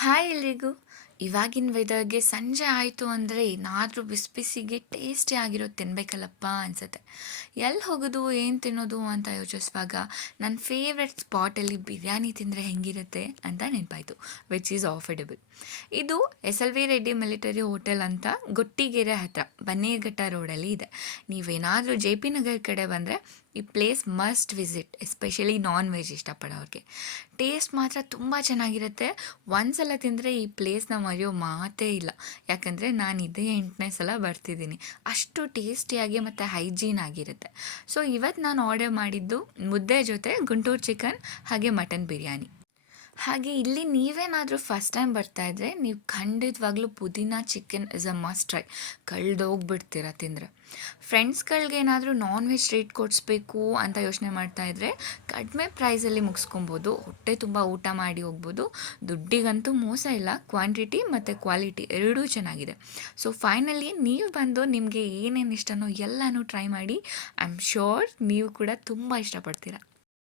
Hi ಎಲ್ರಿಗೂ. ಇವಾಗಿನ ವೆದರ್‌ಗೆ ಸಂಜೆ ಆಯಿತು ಅಂದರೆ ಏನಾದರೂ ಬಿಸಿ ಬಿಸಿಗೆ ಟೇಸ್ಟಿ ಆಗಿರೋದು ತಿನ್ನಬೇಕಲ್ಲಪ್ಪ ಅನಿಸುತ್ತೆ. ಎಲ್ಲಿ ಹೋಗೋದು, ಏನು ತಿನ್ನೋದು ಅಂತ ಯೋಚಿಸುವಾಗ ನನ್ನ ಫೇವ್ರೆಟ್ ಸ್ಪಾಟಲ್ಲಿ ಬಿರಿಯಾನಿ ತಿಂದರೆ ಹೆಂಗಿರುತ್ತೆ ಅಂತ ನೆನಪಾಯಿತು. Which is affordable. ಇದು SLV ರೆಡ್ಡಿ ಮಿಲಿಟರಿ ಹೋಟೆಲ್ ಅಂತ ಗೊಟ್ಟಿಗೆರೆ ಹತ್ತಿರ ಬನ್ನೇರ್ಘಟ್ಟ ರೋಡಲ್ಲಿ ಇದೆ. ನೀವೇನಾದರೂ JP ನಗರ್ ಕಡೆ ಬಂದರೆ ಈ place must visit, especially non veg ಇಷ್ಟಪಡೋರಿಗೆ. ಟೇಸ್ಟ್ ಮಾತ್ರ ತುಂಬ ಚೆನ್ನಾಗಿರುತ್ತೆ. ಒಂದ್ಸಲ ತಿಂದರೆ ಈ ಪ್ಲೇಸ್ನ ಮರೆಯೋ ಮಾತೇ ಇಲ್ಲ. ಯಾಕಂದರೆ ನಾನು ಇದೇ 8ನೇ ಸಲ ಬರ್ತಿದ್ದೀನಿ. ಅಷ್ಟು ಟೇಸ್ಟಿಯಾಗಿ ಮತ್ತು ಹೈಜೀನ್ ಆಗಿರುತ್ತೆ. ಸೊ ಇವತ್ತು ನಾನು ಆರ್ಡರ್ ಮಾಡಿದ್ದು ಮುದ್ದೆ ಜೊತೆ ಗುಂಟೂರು ಚಿಕನ್ ಹಾಗೆ ಮಟನ್ ಬಿರಿಯಾನಿ. ಹಾಗೆ ಇಲ್ಲಿ ನೀವೇನಾದರೂ ಫಸ್ಟ್ ಟೈಮ್ ಬರ್ತಾಯಿದ್ರೆ ನೀವು ಖಂಡಿತವಾಗ್ಲೂ ಪುದೀನ chicken is a must try. ಕಳೆದೋಗ್ಬಿಡ್ತೀರ ತಿಂದರೆ. ಫ್ರೆಂಡ್ಸ್ಗಳ್ಗೇನಾದರೂ ನಾನ್ ವೆಜ್ ಟ್ರೀಟ್ ಕೊಡಿಸ್ಬೇಕು ಅಂತ ಯೋಚನೆ ಮಾಡ್ತಾಯಿದ್ರೆ ಕಡಿಮೆ ಪ್ರೈಸಲ್ಲಿ ಮುಗಿಸ್ಕೊಬೋದು. ಹೊಟ್ಟೆ ತುಂಬ ಊಟ ಮಾಡಿ ಹೋಗ್ಬೋದು. ದುಡ್ಡಿಗಂತೂ ಮೋಸ ಇಲ್ಲ. ಕ್ವಾಂಟಿಟಿ ಮತ್ತು ಕ್ವಾಲಿಟಿ ಎರಡೂ ಚೆನ್ನಾಗಿದೆ. ಸೊ ಫೈನಲಿ ನೀವು ಬಂದು ನಿಮಗೆ ಏನೇನು ಇಷ್ಟನೋ ಎಲ್ಲನೂ ಟ್ರೈ ಮಾಡಿ. ಐ ಆಮ್ ಶ್ಯೂರ್ ನೀವು ಕೂಡ ತುಂಬ ಇಷ್ಟಪಡ್ತೀರ.